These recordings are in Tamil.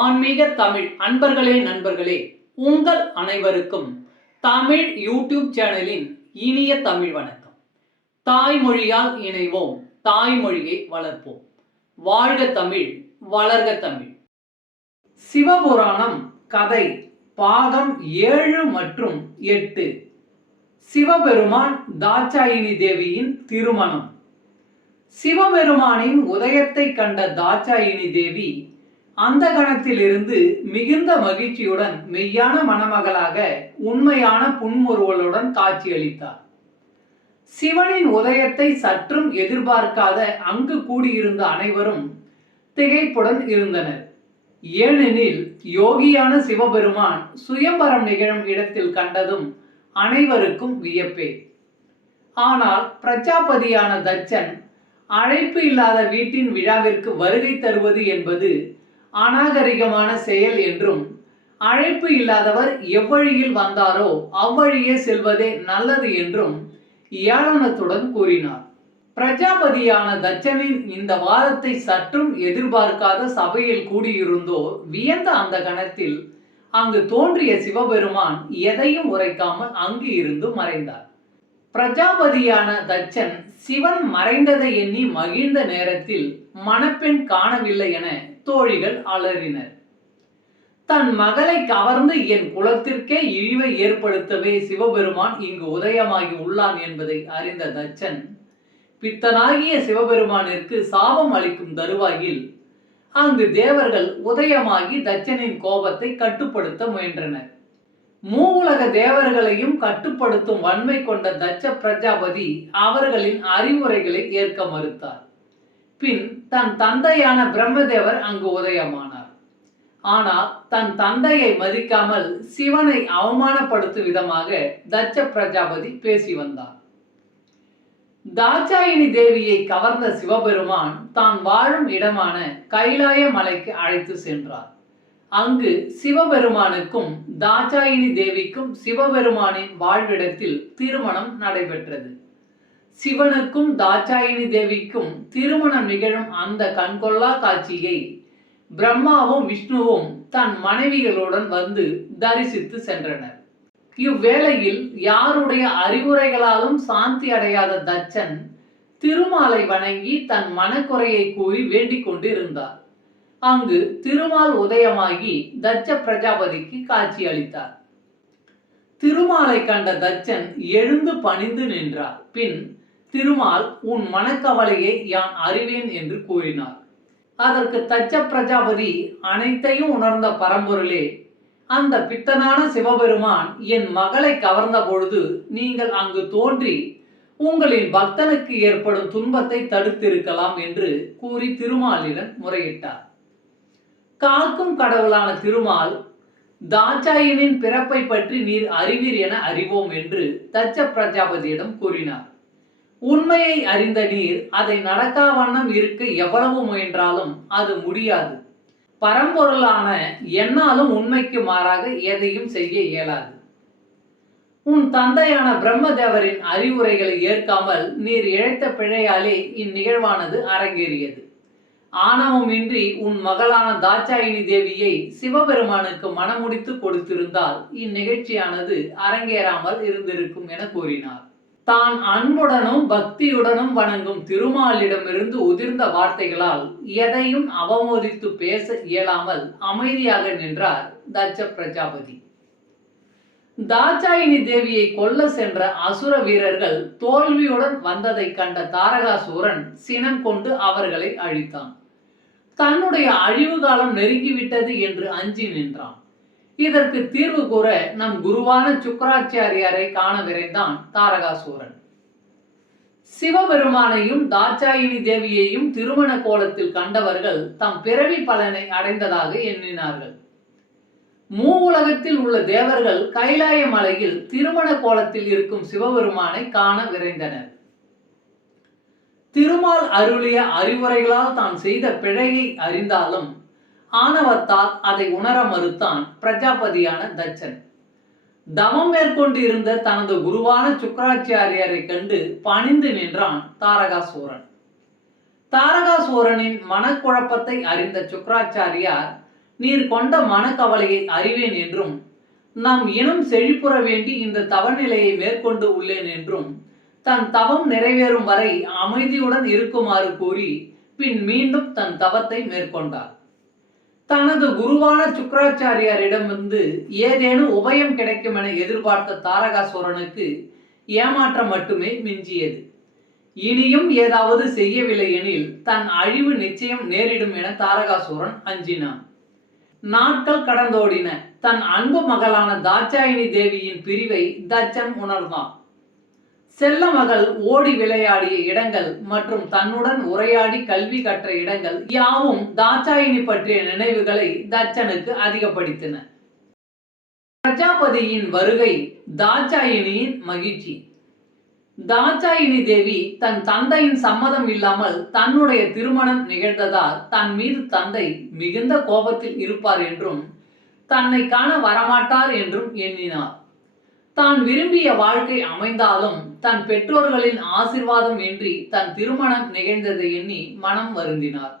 ஆன்மீக தமிழ் அன்பர்களே நண்பர்களே, உங்கள் அனைவருக்கும் தமிழ் யூடியூப் சேனலின் இனிய தமிழ் வணக்கம். தாய்மொழியால் இணைவோம், தாய்மொழியை வளர்ப்போம். வாழ்க தமிழ், வளர்க தமிழ். சிவபுராணம் கதை பாகம் 7 மற்றும் 8. சிவபெருமான் தாட்சாயினி தேவியின் திருமணம். சிவபெருமானின் உதயத்தை கண்ட தாட்சாயினி தேவி அந்த கணத்திலிருந்து மிகுந்த மகிழ்ச்சியுடன் மெய்யான மணமகளாக உண்மையான புன்முறுவலுடன் காட்சியளித்தார். சிவனின் உதயத்தை சற்றும் எதிர்பார்க்காத அங்கு கூடியிருந்த அனைவரும் திகைப்புடன் இருந்தனர். ஏனெனில் யோகியான சிவபெருமான் சுயம்பரம் நிகழும் இடத்தில் கண்டதும் அனைவருக்கும் வியப்பே. ஆனால் பிரஜாபதியான தட்சன் அழைப்பு இல்லாத வீட்டின் விழாவிற்கு வருகை தருவது என்பது அநாகரிகமான செயல் என்றும், அழைப்பு இல்லாதவர் எவ்வழியில் வந்தாரோ அவ்வழியே செல்வதே நல்லது என்றும் ஏளனத்துடன் கூறினார். பிரஜாபதியான தட்சனின் இந்த வாதத்தை சற்றும் எதிர்பார்க்காத சபையில் கூடியிருந்தோர் வியந்த அந்த கணத்தில் அங்கு தோன்றிய சிவபெருமான் எதையும் உரைக்காமல் அங்கு இருந்து மறைந்தார். பிரஜாபதியான தட்சன் சிவன் மறைந்ததை எண்ணி மகிழ்ந்த நேரத்தில் மணப்பெண் காணவில்லை என தோழிகள் அலறினர். தன் மகளை கவர்ந்து என் குலத்திற்கே இழிவை ஏற்படுத்தவே சிவபெருமான் இங்கு உதயமாகி உள்ளான் என்பதை அறிந்த தட்சன் பித்தனாகிய சிவபெருமானிற்கு சாபம் அளிக்கும் தருவாயில் அங்கு தேவர்கள் உதயமாகி தட்சனின் கோபத்தை கட்டுப்படுத்த முயன்றனர். மூவுலக தேவர்களையும் கட்டுப்படுத்தும் வன்மை கொண்ட தட்ச பிரஜாபதி அவர்களின் அறிவுரைகளை ஏற்க மறுத்தார். பின் தன் தந்தையான பிரம்மதேவர் அங்கு உதயமானார். ஆனால் தன் தந்தையை மதிக்காமல் சிவனை அவமானப்படுத்தும் விதமாக தட்ச பிரஜாபதி பேசி வந்தார். தாட்சாயினி தேவியை கவர்ந்த சிவபெருமான் தான் வாழும் இடமான கைலாய மலைக்கு அழைத்து சென்றார். அங்கு சிவபெருமானுக்கும் தாட்சாயினி தேவிக்கும் சிவபெருமானின் வாழ்விடத்தில் திருமணம் நடைபெற்றது. சிவனுக்கும் தாட்சாயினி தேவிக்கும் திருமணம் நிகழும் அந்த கண்கொள்ளா காட்சியை பிரம்மாவும் விஷ்ணுவும் தன் மனைவிகளுடன் வந்து தரிசித்து சென்றனர். இவ்வேளையில் யாருடைய அறிவுரைகளாலும் சாந்தி அடையாத தட்சன் திருமாலை வணங்கி தன் மனக்குறையை கூறி வேண்டிக் கொண்டிருந்தார். அங்கு திருமால் உதயமாகி தட்ச பிரஜாபதிக்கு காட்சி அளித்தார். திருமாலை கண்ட தட்சன் எழுந்து பணிந்து நின்றார். பின் திருமால் உன் மனக்கவலையை யான் அறிவேன் என்று கூறினார். அதற்கு தட்ச பிரஜாபதி அனைத்தையும் உணர்ந்த பரம்பொருளே, அந்த பித்தனான சிவபெருமான் என் மகளை கவர்ந்த பொழுது நீங்கள் அங்கு தோன்றி உங்களின் பக்தனுக்கு ஏற்படும் துன்பத்தை தடுத்திருக்கலாம் என்று கூறி திருமாலிடம் முறையிட்டார். காக்கும் கடவுளான திருமால், தாட்சாயினின் பிறப்பை பற்றி நீர் அறிவீர் என அறிவோம் என்று தட்ச பிரஜாபதியிடம் கூறினார். உண்மையை அறிந்த நீர் அதை நடக்கா வண்ணம் இருக்க எவ்வளவு முயன்றாலும் அது முடியாது. பரம்பொருளான என்னாலும் உண்மைக்கு மாறாக எதையும் செய்ய இயலாது. உன் தந்தையான பிரம்மதேவரின் அறிவுரைகளை ஏற்காமல் நீர் இழைத்த பிழையாலே இந்நிகழ்வானது அரங்கேறியது. ஆணவமின்றி உன் மகளான தாட்சாயினி தேவியை சிவபெருமானுக்கு மனமுடித்து கொடுத்திருந்தால் இந்நிகழ்ச்சியானது அரங்கேறாமல் இருந்திருக்கும் என கூறினார். தான் அன்புடனும் பக்தியுடனும் வணங்கும் திருமாலிடமிருந்து உதிர்ந்த வார்த்தைகளால் எதையும் அவமோதித்து பேச இயலாமல் அமைதியாக நின்றார் தட்ச பிரஜாபதி. தாட்சாயினி தேவியை கொல்ல சென்ற அசுர வீரர்கள் தோல்வியுடன் வந்ததை கண்ட தாரகாசூரன் சினம் கொண்டு அவர்களை அழித்தான். தன்னுடைய அழிவு காலம் நெருங்கிவிட்டது என்று அஞ்சி நின்றான். இதற்கு தீர்வு கூற நம் குருவான சுக்கராச்சாரியாரை காண விரைந்தான் தாரகாசூரன். சிவபெருமானையும் தாட்சாயினி தேவியையும் திருமண கோலத்தில் கண்டவர்கள் தம் பிறவி பலனை அடைந்ததாக எண்ணினார்கள். மூவுலகத்தில் உள்ள தேவர்கள் கைலாய மலையில் திருமண கோலத்தில் இருக்கும் சிவபெருமானை காண விரைந்தனர். திருமால் அருளிய அறிவுரைகளால் தான் செய்த பிழையை அறிந்தாலும் ஆணவத்தால் அதை உணர மறுத்தான் பிரஜாபதியான தட்சன். தவம் மேற்கொண்டு இருந்த தனது குருவான சுக்கராச்சாரியாரை கண்டு பணிந்து நின்றான் தாரகாசூரன். தாரகாசூரனின் மனக்குழப்பத்தை அறிந்த சுக்கராச்சாரியார் நீர் கொண்ட மனக்கவலையை அறிவேன் என்றும் நம் இனம் செழிப்புற வேண்டி இந்த தவநிலையை மேற்கொண்டு உள்ளேன் என்றும் தன் தவம் நிறைவேறும் வரை அமைதியுடன் இருக்குமாறு கூறி பின் மீண்டும் தன் தவத்தை மேற்கொண்டார். தனது குருவான சுக்கராச்சாரியாரிடமிருந்து ஏதேனும் உபயம் கிடைக்கும் என எதிர்பார்த்த தாரகாசுரனுக்கு ஏமாற்றம் மட்டுமே மிஞ்சியது. இனியும் ஏதாவது செய்யவில்லை எனில் தன் அழிவு நிச்சயம் நேரிடும் என தாரகாசுரன் அஞ்சினான். நாட்கள் கடந்தோடின. தன் அன்பு மகளான தாட்சாயினி தேவியின் பிரிவை தச்சன் உணர்ந்தான். செல்ல மகள் ஓடி விளையாடிய இடங்கள் மற்றும் தன்னுடன் உரையாடி கல்வி கற்ற இடங்கள் யாவும் தாட்சாயினி பற்றிய நினைவுகளை தச்சனுக்கு அதிகப்படுத்தின. பிரஜாபதியின் வருகை, தாட்சாயினியின் மகிழ்ச்சி. தாட்சாயினி தேவி தன் தந்தையின் சம்மதம் இல்லாமல் தன்னுடைய திருமணம் நிகழ்ந்ததால் தன் மீது தந்தை மிகுந்த கோபத்தில் இருப்பார் என்றும் தன்னை காண வரமாட்டார் என்றும் எண்ணினார். தான் விரும்பிய வாழ்க்கை அமைந்தாலும் தன் பெற்றோர்களின் ஆசிர்வாதம் இன்றி தன் திருமணம் நிகழ்ந்ததை எண்ணி மனம் வருந்தினார்.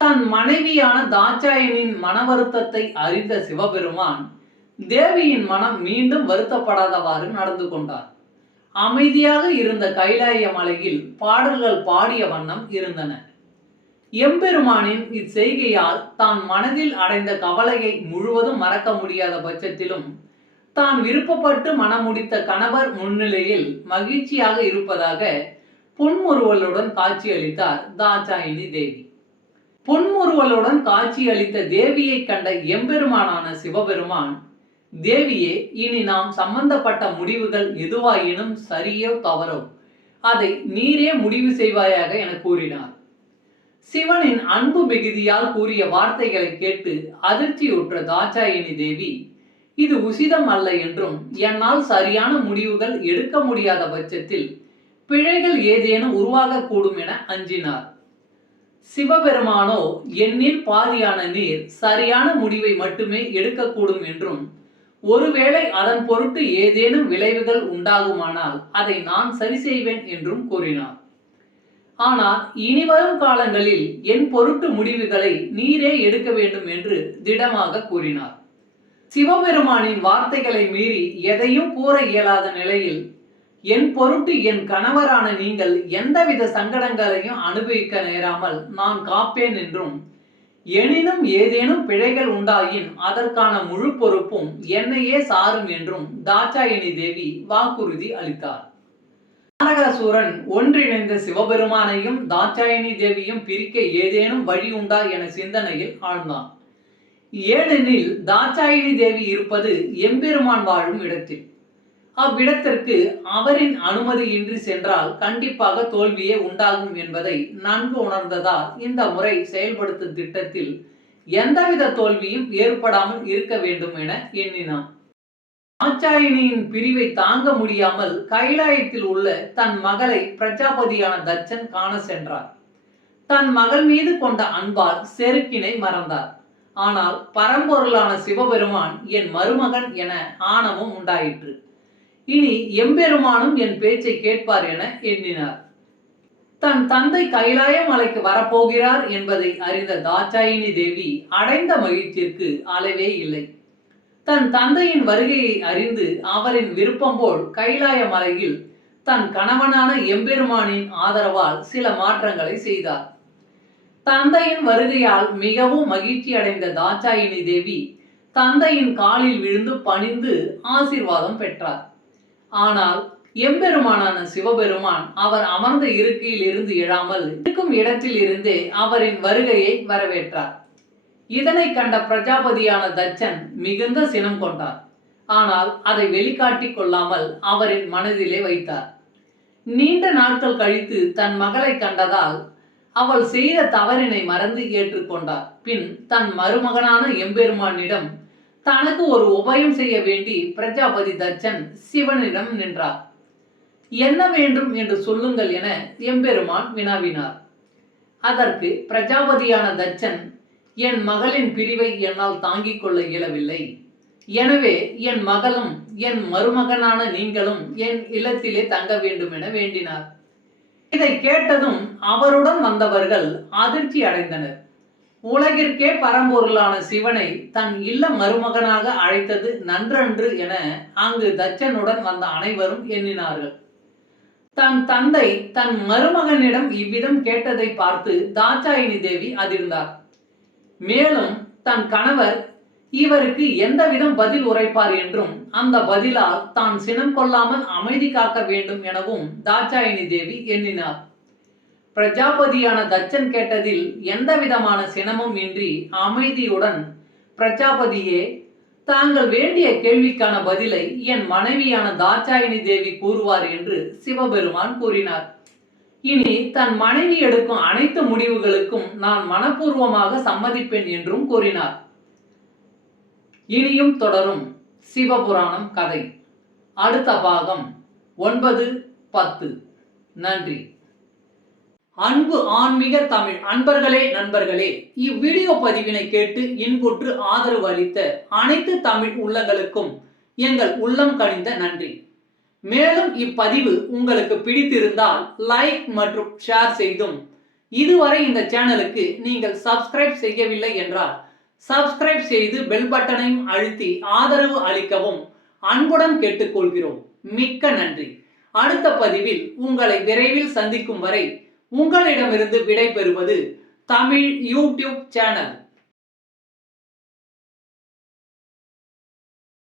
தன் மனைவியான தாட்சாயனின் மன வருத்தத்தை அறிந்த சிவபெருமான் தேவியின் மனம் மீண்டும் வருத்தப்படாதவாறு நடந்து கொண்டார். அமைதியாக இருந்த கைலாய மலையில் பாடல்கள் பாடிய வண்ணம் இருந்தன. எம்பெருமானின் இச்செய்கையால் தான் மனதில் அடைந்த கவலையை முழுவதும் மறக்க முடியாத பட்சத்திலும் தான் விருப்பப்பட்டு மனமுடித்த கணவர் முன்னிலையில் மகிழ்ச்சியாக இருப்பதாக புன்முறுவலுடன் காட்சியளித்தார் தாட்சாயினி தேவி. புன்முறுவலுடன் காட்சியளித்த தேவியை கண்ட எம்பெருமானான சிவபெருமான், தேவியே, இனி நாம் சம்பந்தப்பட்ட முடிவுகள் எதுவாயினும் சரியோ தவறோ அதை நீரே முடிவு செய்வாயாக என கூறினார். சிவனின் அன்பு மிகுதியால் கூறிய வார்த்தைகளை கேட்டு அதிர்ச்சியுற்ற தாட்சாயினி தேவி, இது உசிதம் அல்ல என்றும் என்னால் சரியான முடிவுகள் எடுக்க முடியாத பட்சத்தில் பிழைகள் ஏதேனும் உருவாகக்கூடும் என அஞ்சினார். சிவபெருமானோ, என்னில் பாதியான நீர் சரியான முடிவை மட்டுமே எடுக்கக்கூடும் என்றும் ஒருவேளை அதன் பொருட்டு ஏதேனும் விளைவுகள் உண்டாகுமானால் அதை நான் சரி செய்வேன் என்றும் கூறினார். ஆனால் இனிவரும் காலங்களில் என் பொருட்டு முடிவுகளை நீரே எடுக்க வேண்டும் என்று திடமாக கூறினார். சிவபெருமானின் வார்த்தைகளை மீறி எதையும் கூற இயலாத நிலையில், என் பொருட்டு என் கணவரான நீங்கள் எந்தவித சங்கடங்களையும் அனுபவிக்க நேராமல் நான் காப்பேன் என்றும், எனினும் ஏதேனும் பிழைகள் உண்டாயின் அதற்கான முழு பொறுப்பும் என்னையே சாரும் என்றும் தாட்சாயினி தேவி வாக்குறுதி அளித்தார். தாரகாசூரன் ஒன்றிணைந்த சிவபெருமானையும் தாட்சாயினி தேவியும் பிரிக்க ஏதேனும் வழி உண்டா என சிந்தனையில் ஆழ்ந்தான். ஏனெனில் தாட்சாயினி தேவி இருப்பது எம்பெருமான் வாழும் இடத்தில். அவ்விடத்திற்கு அவரின் அனுமதியின்றி சென்றால் கண்டிப்பாக தோல்வியே உண்டாகும் என்பதை நன்கு உணர்ந்ததால் இந்த முறை செயல்படுத்தும் திட்டத்தில் எந்தவித தோல்வியும் ஏற்படாமல் இருக்க வேண்டும் என எண்ணினான். தாட்சாயினியின் பிரிவை தாங்க முடியாமல் கைலாயத்தில் உள்ள தன் மகளை பிரஜாபதியான தச்சன் காண சென்றார். தன் மகள் மீது கொண்ட அன்பால் செருக்கினை மறந்தார். ஆனால் பரம்பொருளான சிவபெருமான் என் மருமகன் என ஆணவம் உண்டாயிற்று. இனி எம்பெருமானும் என் பேச்சை கேட்பார் என எண்ணினார். தன் தந்தை கைலாய மலைக்கு வரப்போகிறார் என்பதை அறிந்த தாட்சாயினி தேவி அடைந்த மகிழ்ச்சிக்கு அளவே இல்லை. தன் தந்தையின் வருகையை அறிந்து அவரின் விருப்பம் போல் கைலாய மலையில் தன் கணவனான எம்பெருமானின் ஆதரவால் சில மாற்றங்களை செய்தார். தந்தையின் வருகையால் மிகவும் மகிழ்ச்சி அடைந்த தாட்சாயினி தேவி தந்தையின் காலில் விழுந்து பணிந்து ஆசீர்வாதம் பெற்றார். ஆனால் எம்பெருமானான சிவபெருமான் அவர் அமர்ந்த இருக்கையில் இருந்து எழாமல் இருக்கும் இடத்தில் இருந்தே அவரின் வருகையை வரவேற்றார். இதனை கண்ட பிரஜாபதியான தச்சன் மிகுந்த சினம் கொண்டார். ஆனால் அதை வெளிக்காட்டிக் கொள்ளாமல் அவரின் மனதிலே வைத்தார். நீண்ட நாட்கள் கழித்து தன் மகளை கண்டதால் அவள் செய்த தவறினை மறந்து ஏற்றுக்கொண்டார். பின் தன் மருமகனான எம்பெருமானிடம் தனக்கு ஒரு உபயம் செய்ய வேண்டி பிரஜாபதி தச்சன் சிவனிடம் நின்றார். என்ன வேண்டும் என்று சொல்லுங்கள் என எம்பெருமான் வினாவினார். அதற்கு பிரஜாபதியான தச்சன், என் மகளின் பிரிவை என்னால் தாங்கிக் கொள்ள இயலவில்லை. எனவே என் மகளும் என் மருமகனான நீங்களும் என் இல்லத்திலே தங்க வேண்டும் என வேண்டினார். இதை கேட்டதும் அவருடன் வந்தவர்கள் அதிர்ச்சி அடைந்தனர். உலகிற்கே பரம்பொருளான சிவனை தன் இல்ல மருமகனாக அழைத்தது நன்றன்று என அங்கு தச்சனுடன் வந்த அனைவரும் எண்ணினார்கள். தன் தந்தை தன் மருமகனிடம் இவ்விதம் கேட்டதை பார்த்து தாட்சாயினி தேவி அதிர்ந்தார். மேலும் தன் கணவர் இவருக்கு எந்தவிதம் பதில் உரைப்பார் என்றும் அந்த பதிலால் தான் சினம் கொள்ளாமல் அமைதி காக்க வேண்டும் எனவும் தாட்சாயினி தேவி எண்ணினார். பிரஜாபதியான தச்சன் கேட்டதில் எந்த விதமான சினமும் இன்றி அமைதியுடன், பிரஜாபதியே, தாங்கள் வேண்டிய கேள்விக்கான பதிலை என் மனைவியான தாட்சாயினி தேவி கூறுவார் என்று சிவபெருமான் கூறினார். இனி தன் மனைவி எடுக்கும் அனைத்து முடிவுகளுக்கும் நான் மனப்பூர்வமாக சம்மதிப்பேன் என்றும் கூறினார். இனியும் தொடரும் சிவபுராணம் கதை. அடுத்த பாகம் 9, 10. நன்றி. அன்பு ஆன்மீக தமிழ் அன்பர்களே, நண்பர்களே, இவ்வீடியோ பதிவினை கேட்டு இன்புற்று ஆதரவு அளித்த அனைத்து தமிழ் உள்ளங்களுக்கும் எங்கள் உள்ளம் கனிந்த நன்றி. மேலும் இப்பதிவு உங்களுக்கு பிடித்திருந்தால் லைக் மற்றும் ஷேர் செய்தும், இதுவரை இந்த சேனலுக்கு நீங்கள் சப்ஸ்கிரைப் செய்யவில்லை என்றால் சப்ஸ்கிரைப் செய்து பெல் பட்டனையும் அழுத்தி ஆதரவு அளிக்கவும் அன்புடன் கேட்டுக்கொள்கிறோம். மிக்க நன்றி. அடுத்த பதிவில் உங்களை விரைவில் சந்திக்கும் வரை உங்களிடமிருந்து விடை பெறுவது தமிழ் யூடியூப் சேனல்.